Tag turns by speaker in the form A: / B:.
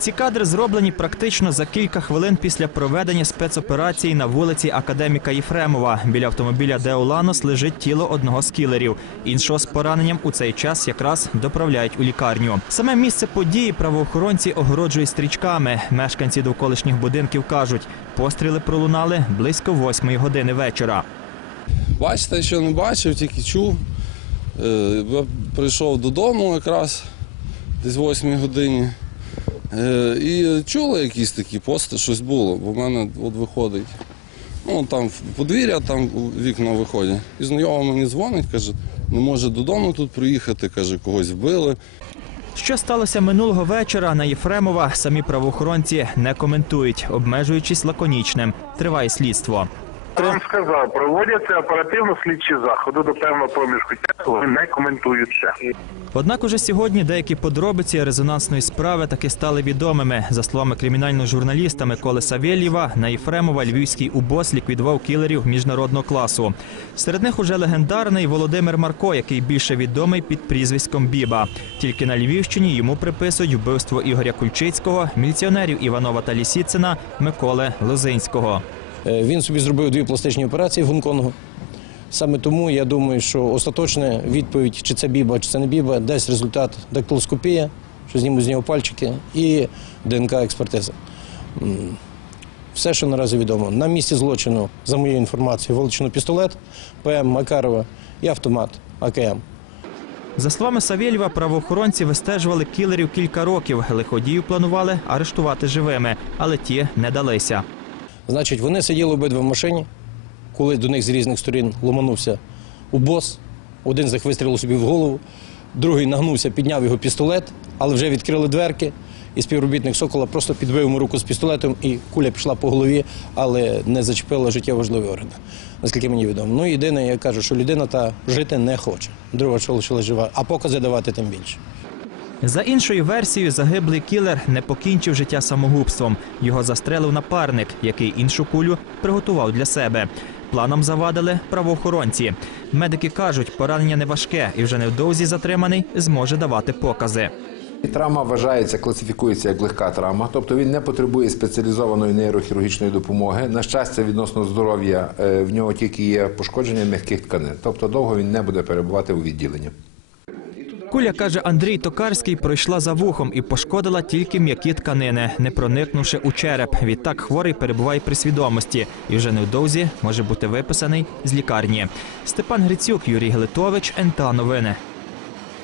A: Ці кадри зроблені практично за кілька хвилин після проведення спецоперації на вулиці Академіка Єфремова. Біля автомобіля Деоланос лежить тіло одного з кілерів. Іншого з пораненням у цей час якраз доправляють у лікарню. Саме місце події правоохоронці огороджують стрічками. Мешканці довколишніх будинків кажуть, постріли пролунали близько восьмої години вечора.
B: Бачите, що не бачив, тільки чув. Е, прийшов додому якраз десь в 8 годині. Е, І чули якісь такі пости, щось було, бо в мене от виходить. Ну, там подвір'я, там вікна виходять. І знайома мені дзвонить, каже, не може додому тут приїхати, каже, когось вбили.
A: Що сталося минулого вечора на Єфремова, самі правоохоронці не коментують, обмежуючись лаконічним. Триває слідство.
C: Я вам сказав, проводяться оперативно-слідчі заходи до певного проміжку часу, вони не коментуються.
A: Однак уже сьогодні деякі подробиці резонансної справи таки стали відомими. За словами кримінального журналіста Миколи Савєлєва, на Єфремова львівський УБОС ліквідував кілерів міжнародного класу. Серед них уже легендарний Володимир Марко, який більше відомий під прізвиськом Біба. Тільки на Львівщині йому приписують вбивство Ігоря Кульчицького, міліціонерів Іванова та Лісіцина, Миколи Лозинського.
D: Е, Він собі зробив дві пластичні операції в Гонконгу. Саме тому я думаю, що остаточна відповідь, чи це біба, чи це не біба, дасть результат дактилоскопія, що знімуть з нього пальчики, і ДНК-експертиза. Все, що наразі відомо. На місці злочину, за моєю інформацією, вилучено пістолет, ПМ Макарова і автомат АКМ.
A: За словами Савєлєва, правоохоронці вистежували кілерів кілька років. Лиходіїв планували арештувати живими, але ті не далися.
D: Значить, вони сиділи обидва в машині, коли до них з різних сторін ломанувся убос. Один з них вистрілив собі в голову, другий нагнувся, підняв його пістолет, але вже відкрили дверки. І співробітник Сокола просто підбив йому руку з пістолетом, і куля пішла по голові, але не зачепила життєво важливі органи, наскільки мені відомо. Ну, єдине, я кажу, що людина та жити не хоче. Друга, що лишилась жива, а покази давати тим більше.
A: За іншою версією, загиблий кілер не покінчив життя самогубством. Його застрелив напарник, який іншу кулю приготував для себе. Планом завадили правоохоронці. Медики кажуть, поранення не важке і вже невдовзі затриманий зможе давати покази.
E: Травма вважається, класифікується як легка травма, тобто він не потребує спеціалізованої нейрохірургічної допомоги. На щастя, відносно здоров'я е, в нього тільки є пошкодження м'яких тканин, тобто довго він не буде перебувати у відділенні.
A: Куля каже Андрій Токарський, пройшла за вухом і пошкодила тільки м'які тканини, не проникнувши у череп. Відтак хворий перебуває при свідомості і вже невдовзі може бути виписаний з лікарні. Степан Грицюк, Юрій Глитович, НТА Новини.